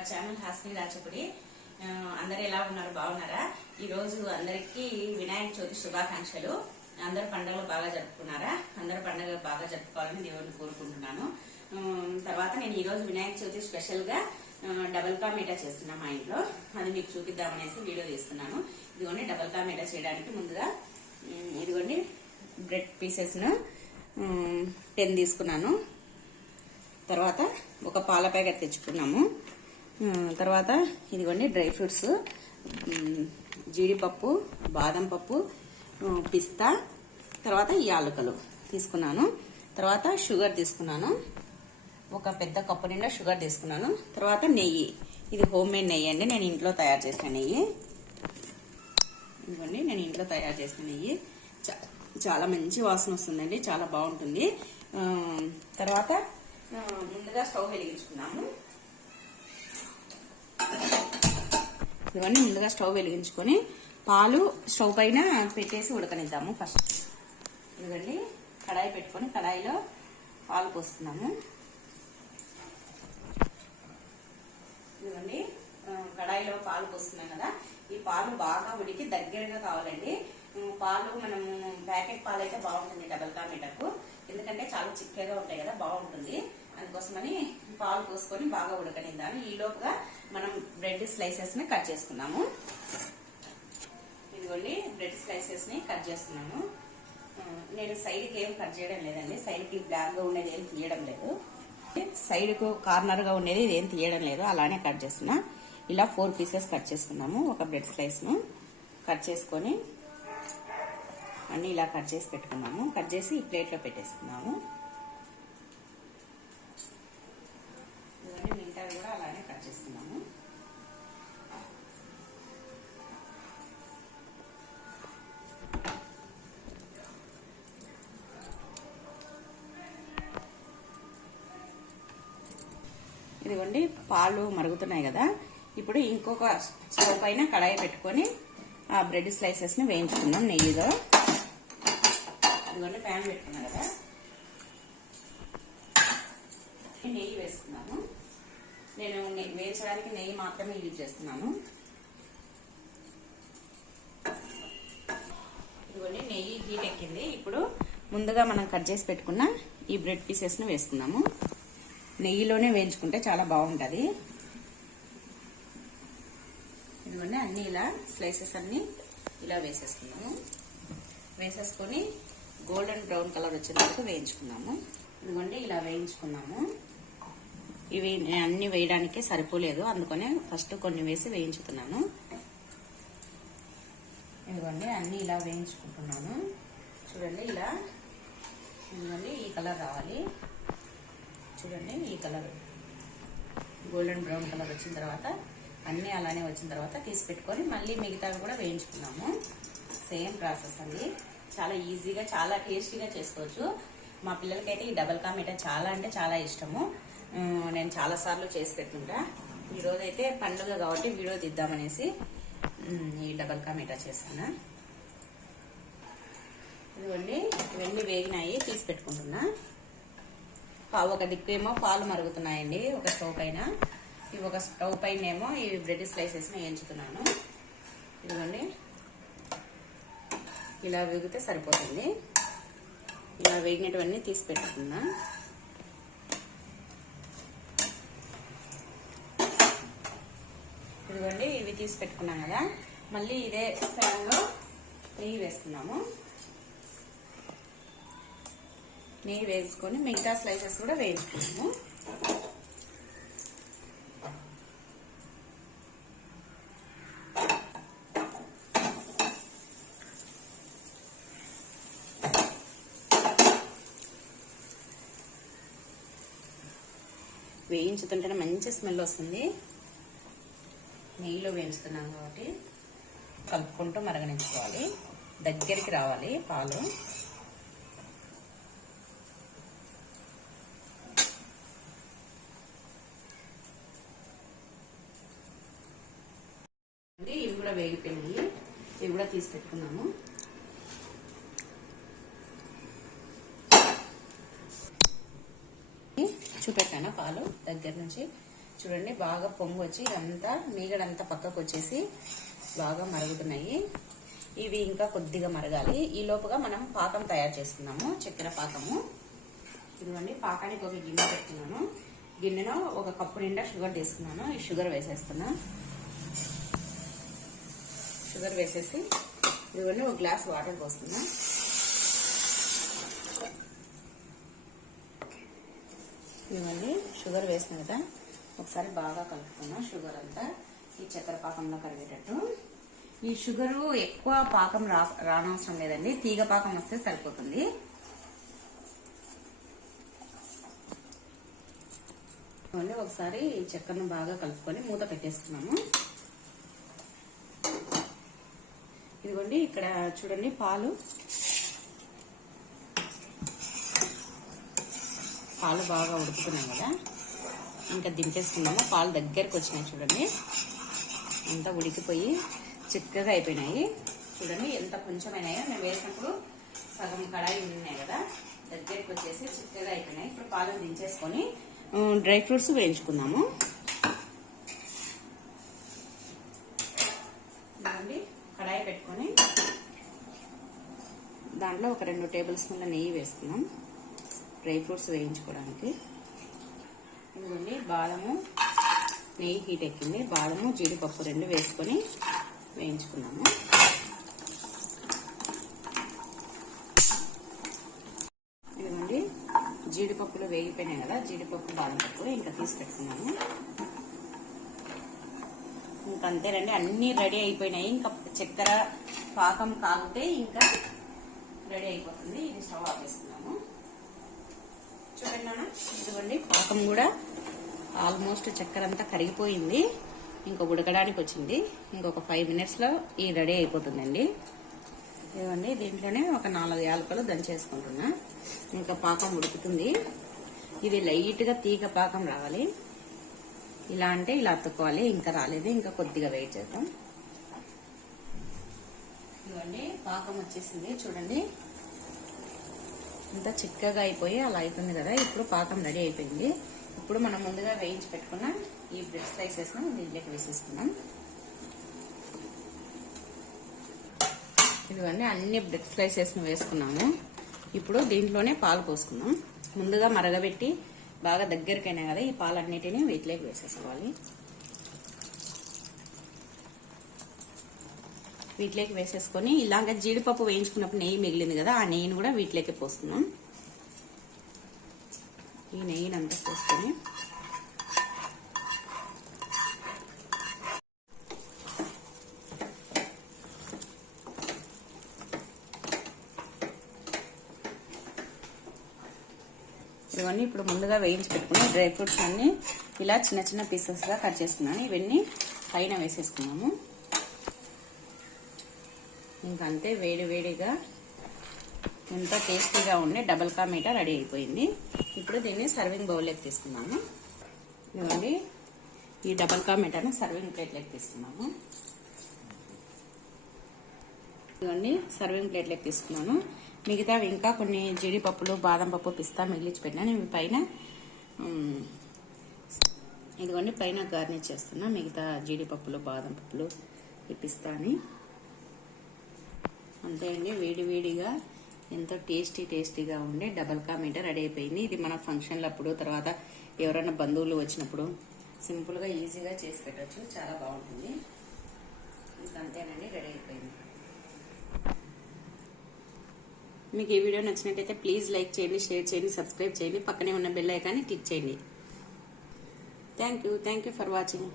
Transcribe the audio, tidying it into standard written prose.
Our channel Hasni రాచపుడి. అందరు ఎలా ఉన్నారు? బాగున్నారా? ఈ రోజు అందరికి వినాయక చవితి శుభాకాంక్షలు. అందరు పండుగలు బాగా జరుపుకున్నారా? అందరు పండుగలు బాగా జరుపుకోవాలని దేవుడిని కోరుకుంటున్నాను. తర్వాత నేను ఈ రోజు వినాయక చవితి స్పెషల్ గా డబల్ కా మీఠా చేస్తున్నా మా ఇంట్లో. అది మీకు చూపిద్దామనేసి వీడియో తీస్తున్నాను. ఇదిగోండి డబల్ కా మీఠా చేయడానికి ముందుగా ఇదిగోండి బ్రెడ్ పీసెస్ ను 10 తీసుకున్నాను. తర్వాత ఒక పాల ప్యాకెట్ తెచ్చుకున్నాము. తర్వాత ఇదిగోండి డ్రై ఫ్రూట్స్, జీడిపప్పు, బాదం పప్పు, పిస్తా, తర్వాత యాలకులు తీసుకున్నాను. తర్వాత షుగర్ తీసుకున్నాను, ఒక పెద్ద కప్పు నిండా షుగర్ తీసుకున్నాను. తర్వాత నెయ్యి, ఇది హోమ్ మేడ్ నెయ్యి అండి, నేను ఇంట్లో తయారు చేసిన నెయ్యి. ఇదిగోండి నేను ఇంట్లో తయారు చేసిన నెయ్యి, చాలా మంచి వాసన వస్తుందండి, చాలా బాగుంటుంది. తర్వాత ముందుగా స్టవ్ వెలిగించుకున్నాము. ఇవన్నీ ముందుగా స్టవ్ వెలిగించుకొని పాలు స్టవ్ పైన పెట్టేసి ఉడకనిద్దాము. ఫస్ట్ ఇదిగోండి కడాయి పెట్టుకొని కడాయిలో పాలు పోసుకున్నాము. ఇదిగోండి కడాయిలో పాలు పోసుకున్నాం కదా, ఈ పాలు బాగా ఉడికి దగ్గరగా కావాలండి. పాలు మనము ప్యాకెట్ పాలు అయితే బాగుంటుంది డబల్ కా మీఠాకు, ఎందుకంటే చాలా చిక్కగా ఉంటాయి కదా, బాగుంటుంది. అందుకోసమని పాలు పోసుకొని బాగా ఉడకనిద్దాము. ఈ లోపుగా మనం బ్రెడ్ స్లైసెస్ ని కట్ చేసుకున్నాము. ఇదిగోండి బ్రెడ్ స్లైసెస్ ని కట్ చేస్తున్నాము. నేను సైడ్ కి ఏం కట్ చేయడం లేదండి, సైడ్ కి బ్లాక్ గా ఉండేది ఏం తీయడం లేదు, సైడ్ కు కార్నర్ గా ఉండేది ఇదేం తీయడం లేదు, అలానే కట్ చేస్తున్నా. ఇలా 4 పీసెస్ కట్ చేసుకున్నాము. ఒక బ్రెడ్ స్లైస్ ను కట్ చేసుకొని అన్ని ఇలా కట్ చేసి పెట్టుకున్నాము. కట్ చేసి ఈ ప్లేట్ లో పెట్టేసుకున్నాము. మిగతా కూడా అలానే కట్ చేసుకున్నాము. ఇదిగోండి పాలు మరుగుతున్నాయి కదా, ఇప్పుడు ఇంకొక స్టవ్ పైన కడాయి పెట్టుకొని ఆ బ్రెడ్ స్లైసెస్ ని వేయించుకున్నాం నెయ్యిలో. ఇదిగోండి ప్యాన్ పెట్టుకున్నాం కదా, నెయ్యి వేసుకున్నాము. నేను వేయించడానికి నెయ్యి మాత్రమే యూజ్ చేస్తున్నాను. ఇదిగోండి నెయ్యి హీట్ ఎక్కింది. ఇప్పుడు ముందుగా మనం కట్ చేసి పెట్టుకున్న ఈ బ్రెడ్ పీసెస్ ను వేసుకున్నాము. నెయ్యిలోనే వేయించుకుంటే చాలా బాగుంటుంది. ఇదిగోండి అన్ని ఇలా స్లైసెస్ అన్ని ఇలా వేసేసుకున్నాము. వేసేసుకొని గోల్డెన్ బ్రౌన్ కలర్ వచ్చే వరకు వేయించుకున్నాము. ఇదిగోండి ఇలా వేయించుకున్నాము. ఇవి అన్ని వేయడానికి సరిపోలేదు, అందుకనే ఫస్ట్ కొన్ని వేసి వేయించుతున్నాను. ఇదిగోండి అన్ని ఇలా వేయించుకుంటున్నాను. చూడండి ఇలా, ఇదిగోండి ఈ కలర్ రావాలి. చూడండి ఈ కలర్ గోల్డెన్ బ్రౌన్ కలర్ వచ్చిన తర్వాత అన్నీ అలానే వచ్చిన తర్వాత తీసి పెట్టుకొని మళ్ళీ మిగతావి కూడా వేయించుకున్నాము. సేమ్ ప్రాసెస్ అండి, చాలా ఈజీగా చాలా టేస్టీగా చేసుకోవచ్చు. మా పిల్లలకైతే ఈ డబల్ కా మీఠా చాలా అంటే చాలా ఇష్టము. నేను చాలా సార్లు చేసి పెట్టుకుంటా. ఈరోజు అయితే పండుగ కాబట్టి వీడియో తీద్దామనేసి ఈ డబల్ కా మీఠా చేస్తాను. ఇదిగోండి ఇవన్నీ వేగినాయి, తీసి పెట్టుకుంటున్నా. ఒక దిక్కేమో పాలు మరుగుతున్నాయండి ఒక స్టవ్ పైన, ఒక స్టవ్ పైన ఏమో ఈ బ్రెడ్ స్లైసెస్ ని వేయించుతున్నాను. ఇదిగోండి ఇలా వేగితే సరిపోతుంది. ఇలా వేగినటువన్నీ తీసి పెట్టుకున్నా. ఇదిగోండి ఇవి తీసి పెట్టుకున్నాం కదా, మళ్ళీ ఇదే ప్యాన్ లో నెయ్యి వేసుకున్నాము. నెయ్యి వేసుకొని మిగతా స్లైసెస్ కూడా వేయించుకున్నాము. వేయించుతుంటేనే మంచి స్మెల్ వస్తుంది. నెయ్యిలో వేయించుతున్నాం కాబట్టి కలుపుకుంటూ మరగనించుకోవాలి, దగ్గరికి రావాలి పాలు. ఇవి కూడా వేగిపోయినాయి, ఇవి కూడా తీసి పెట్టుకున్నాము. చూపెట్టాను పాలు దగ్గర నుంచి. చూడండి బాగా పొంగు వచ్చి ఇదంతా మీగడంతా పక్కకు వచ్చేసి బాగా మరుగుతున్నాయి. ఇవి ఇంకా కొద్దిగా మరగాలి. ఈ లోపుగా మనం పాకం తయారు చేసుకున్నాము, చక్కెర పాకము. ఇదిగోండి పాకానికి ఒక గిన్నె పెట్టుకున్నాను. గిన్నెలో ఒక కప్పు నిండా షుగర్ తీసుకున్నాను. ఈ షుగర్ వేసేస్తున్నా. షుగర్ వేసేసి ఇదిగోండి ఒక గ్లాస్ వాటర్ పోస్తున్నా. ఇవన్నీ షుగర్ వేసిన కదా ఒకసారి బాగా కలుపుకున్నా. షుగర్ అంతా ఈ చక్కెర పాకంలో కరిగేటట్టు. ఈ షుగరు ఎక్కువ పాకం రానవసరం లేదండి, తీగ పాకం వస్తే సరిపోతుంది. ఒకసారి ఈ చక్కెరను బాగా కలుపుకొని మూత పెట్టేసుకున్నాము. ఇదిగోండి ఇక్కడ చూడండి పాలు బాగా ఉడుకుతున్నాయి కదా, ఇంకా దింపేసుకున్నాము. పాలు దగ్గరకు వచ్చినాయి చూడండి, అంతా ఉడికిపోయి చిక్కగా అయిపోయినాయి. చూడండి ఎంత కొంచెం అయినాయో, మేము వేసినప్పుడు సగం కడాయి ఉన్నాయి కదా, దగ్గరికి వచ్చేసి చిక్కగా అయిపోయినాయి. ఇప్పుడు పాలను దించేసుకొని డ్రై ఫ్రూట్స్ వేయించుకుందాము. కడాయి పెట్టుకొని దాంట్లో ఒక 2 టేబుల్ స్పూన్ల నెయ్యి వేసుకున్నాం డ్రై ఫ్రూట్స్ వేయించుకోవడానికి. ఇదిగోండి బాదము, నెయ్యి హీట్ ఎక్కింది. బాదము జీడిపప్పు 2 వేసుకొని వేయించుకున్నాము. ఇదిగోండి జీడిపప్పులు వేగిపోయినాయి కదా, జీడిపప్పు బాదం పప్పు ఇంకా తీసి పెట్టుకున్నాము. ఇంకా అంతేనండి, అన్ని రెడీ అయిపోయినాయి. ఇంకా చక్కెర పాకం కాగితే ఇంకా రెడీ అయిపోతుంది. ఇది స్టవ్ ఆపేసుకున్నాము. చూడండి ఇదిగోండి పాకం కూడా ఆల్మోస్ట్ చక్కెర అంతా కరిగిపోయింది. ఇంకా ఉడకడానికి వచ్చింది. ఇంకొక 5 minutes లో ఈ రెడీ అయిపోతుందండి. ఇదిగోండి దీంట్లోనే ఒక 4 యాలకులు దంచేసుకుంటున్నా. ఇంకా పాకం ఉడుకుతుంది. ఇది లైట్ గా తీగ పాకం రావాలి. ఇలా అంటే ఇలా అత్తుకోవాలి. ఇంకా రాలేదు, ఇంకా కొద్దిగా వెయిట్ చేద్దాం. ఇదిగోండి పాకం వచ్చేసింది చూడండి, అంతా చిక్కగా అయిపోయి అలా అవుతుంది కదా. ఇప్పుడు పాకం రెడీ అయిపోయింది. ఇప్పుడు మనం ముందుగా వేయించి పెట్టుకున్న ఈ బ్రెడ్ స్లైసెస్ దీంట్లోకి వేసేసుకున్నాం. ఇదిగోండి అన్ని బ్రెడ్ స్లైసెస్ వేసుకున్నాము. ఇప్పుడు దీంట్లోనే పాలు పోసుకున్నాం. ముందుగా మరగబెట్టి బాగా దగ్గరికైనా కదా, ఈ పాలన్నిటిని వీటిలోకి వేసేసుకోవాలి. వీటిలోకి వేసేసుకొని ఇలాగ జీడిపప్పు వేయించుకున్నప్పుడు నెయ్యి మిగిలింది కదా, ఆ నెయ్యిని కూడా వీటిలోకి పోస్తున్నాం. ఈ నెయ్యిని అంతా పోసుకొని ఇవన్నీ ఇప్పుడు ముందుగా వేయించి పెట్టుకుని డ్రై ఫ్రూట్స్ అన్ని ఇలా చిన్న చిన్న పీసెస్ గా కట్ చేసుకున్నాను. ఇవన్నీ పైన వేసేసుకున్నాము. ఇంకంతే వేడి వేడిగా ఎంత టేస్టీగా ఉండే డబల్ కా మీఠా రెడీ అయిపోయింది. ఇప్పుడు దీన్ని సర్వింగ్ బౌల్లోకి తీసుకున్నాము. ఇవ్వండి ఈ డబల్ కా మీఠాను సర్వింగ్ ప్లేట్లోకి తీసుకున్నాము. ఇవన్నీ సర్వింగ్ ప్లేట్లోకి తీసుకున్నాను. మిగతా ఇంకా కొన్ని జీడిపప్పులు, బాదం పప్పు, పిస్తా మిగిలిచి పెట్టినాను. ఇవి పైన ఇదిగోండి పైన గార్నిష్ చేస్తున్నా. మిగతా జీడిపప్పులు, బాదం పప్పులు, ఈ పిస్తాని అంతే అండి. వేడి వేడిగా ఎంతో టేస్టీగా ఉండే డబల్ కా మీఠా రెడీ అయిపోయింది. ఇది మన ఫంక్షన్లప్పుడు, తర్వాత ఎవరైనా బంధువులు వచ్చినప్పుడు సింపుల్గా ఈజీగా చేసి పెట్టచ్చు. చాలా బాగుంటుంది. ఇంకంతేనండి, రెడీ అయిపోయింది. మీకు ఈ వీడియో నచ్చినట్టయితే ప్లీజ్ లైక్ చేయండి, షేర్ చేయండి, సబ్స్క్రైబ్ చేయండి. పక్కనే ఉన్న బెల్ ఐకాన్ని క్లిక్ చేయండి. Thank you for watching.